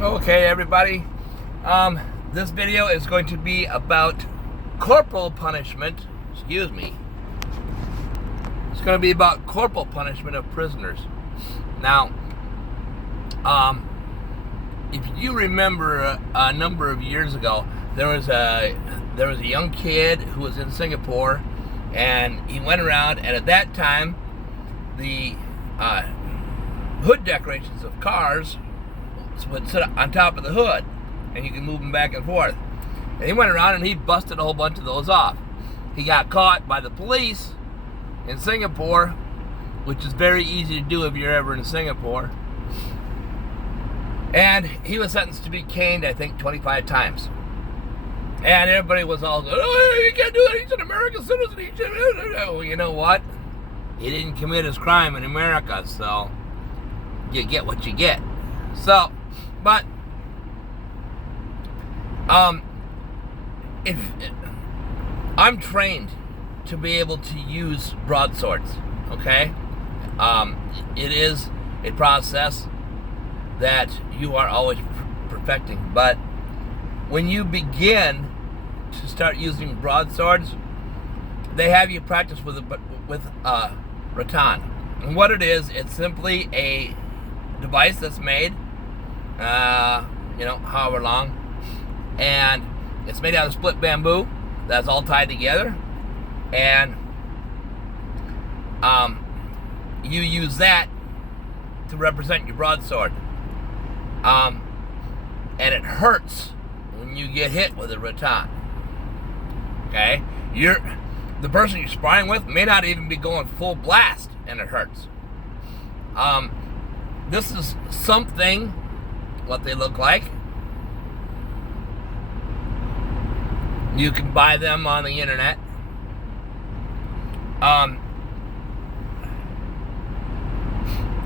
Okay, everybody. This video is going to be about corporal punishment. Excuse me. It's going to be about corporal punishment of prisoners. Now, if you remember a number of years ago, there was a young kid who was in Singapore, and he went around, and at that time, the hood decorations of cars would sit on top of the hood, and you can move them back and forth. And he went around and he busted a whole bunch of those off. He got caught by the police in Singapore, which is very easy to do if you're ever in Singapore. And he was sentenced to be caned, I think, 25 times. And everybody was all, oh, you can't do that, he's an American citizen. Well, you know what? He didn't commit his crime in America, so you get what you get. So, but if I'm trained to be able to use broadswords, okay? It is a process that you are always perfecting, but when you begin to start using broadswords, they have you practice with rattan. And what it is, it's simply a device that's made, however long, and it's made out of split bamboo that's all tied together, and you use that to represent your broadsword, and it hurts when you get hit with a rattan. Okay, the person you're sparring with may not even be going full blast, and it hurts. This is something, what they look like. You can buy them on the internet.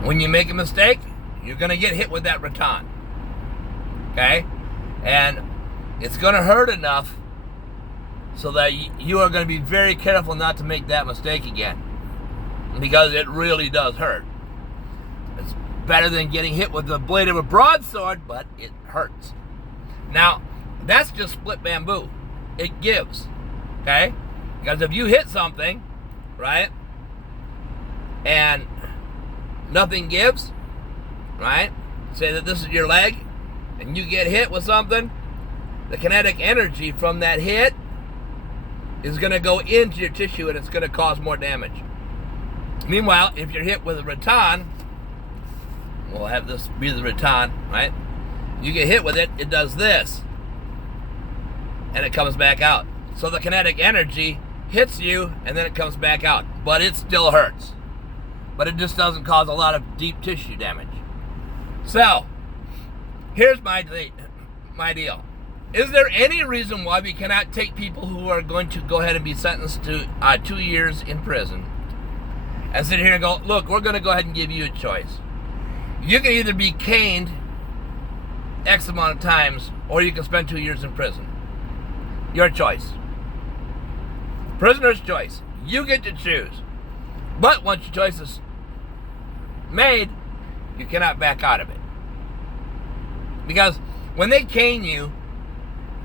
When you make a mistake, you're going to get hit with that rattan. Okay? And it's going to hurt enough so that you are going to be very careful not to make that mistake again, because it really does hurt. It's better than getting hit with the blade of a broadsword, but it hurts. Now, that's just split bamboo. It gives, okay? Because if you hit something, right, and nothing gives, right, say that this is your leg, and you get hit with something, the kinetic energy from that hit is going to go into your tissue, and it's going to cause more damage. Meanwhile, if you're hit with a rattan, we'll have this be the rattan, right? You get hit with it, it does this, and it comes back out. So the kinetic energy hits you, and then it comes back out. But it still hurts. But it just doesn't cause a lot of deep tissue damage. So, here's my deal. Is there any reason why we cannot take people who are going to go ahead and be sentenced to 2 years in prison and sit here and go, look, we're going to go ahead and give you a choice. You can either be caned X amount of times, or you can spend 2 years in prison. Your choice. Prisoner's choice. You get to choose. But once your choice is made, you cannot back out of it. Because when they cane you,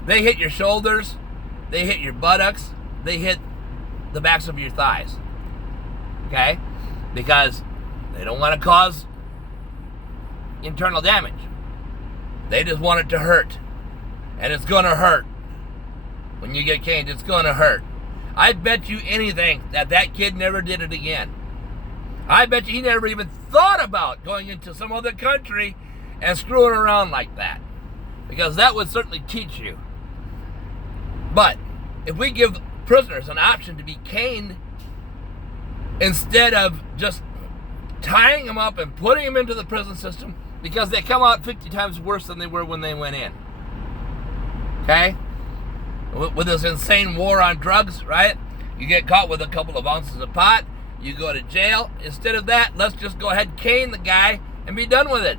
they hit your shoulders, they hit your buttocks, they hit the backs of your thighs. Okay? Because they don't want to cause internal damage. They just want it to hurt. And it's going to hurt. When you get caned, it's going to hurt. I bet you anything that kid never did it again. I bet you he never even thought about going into some other country and screwing around like that. Because that would certainly teach you. But if we give prisoners an option to be caned instead of just tying them up and putting them into the prison system, because they come out 50 times worse than they were when they went in. Okay? With this insane war on drugs, right? You get caught with a couple of ounces of pot, you go to jail. Instead of that, let's just go ahead and cane the guy and be done with it.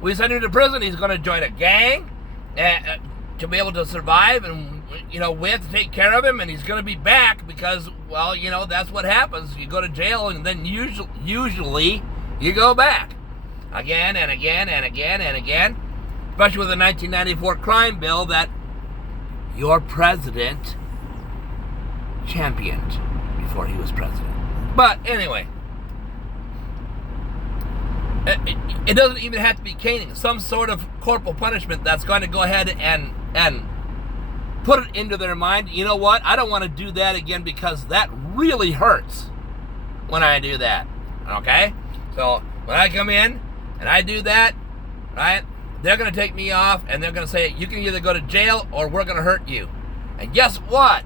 We send him to prison, he's going to join a gang to be able to survive, and we have to take care of him, and he's going to be back because, well, that's what happens. You go to jail, and then usually you go back again and again and again and again. especially with the 1994 crime bill that your president championed before he was president. But anyway, it doesn't even have to be caning. Some sort of corporal punishment that's going to go ahead and put it into their mind, you know what, I don't want to do that again because that really hurts when I do that, okay? So when I come in and I do that, right, they're going to take me off and they're going to say, you can either go to jail or we're going to hurt you. And guess what?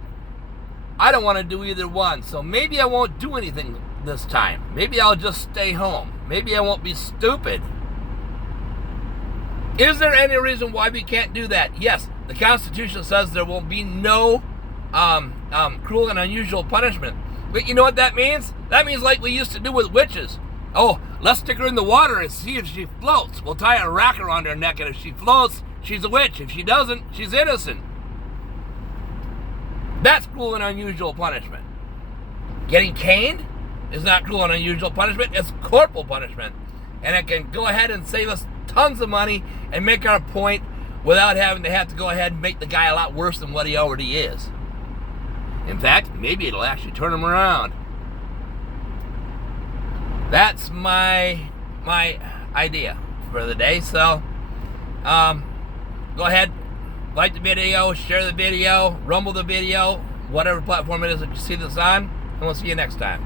I don't want to do either one, so maybe I won't do anything this time. Maybe I'll just stay home. Maybe I won't be stupid. Is there any reason why we can't do that? Yes, the Constitution says there will be no cruel and unusual punishment. But you know what that means? That means like we used to do with witches. Oh, let's stick her in the water and see if she floats. We'll tie a rack around her neck, and if she floats, she's a witch. If she doesn't, she's innocent. That's cruel and unusual punishment. Getting caned is not cruel and unusual punishment. It's corporal punishment. And it can go ahead and save us tons of money and make our point without having to have to go ahead and make the guy a lot worse than what he already is. In fact, maybe it'll actually turn him around. That's my idea for the day. So, go ahead, like the video, share the video, rumble the video, whatever platform it is that you see this on, and we'll see you next time.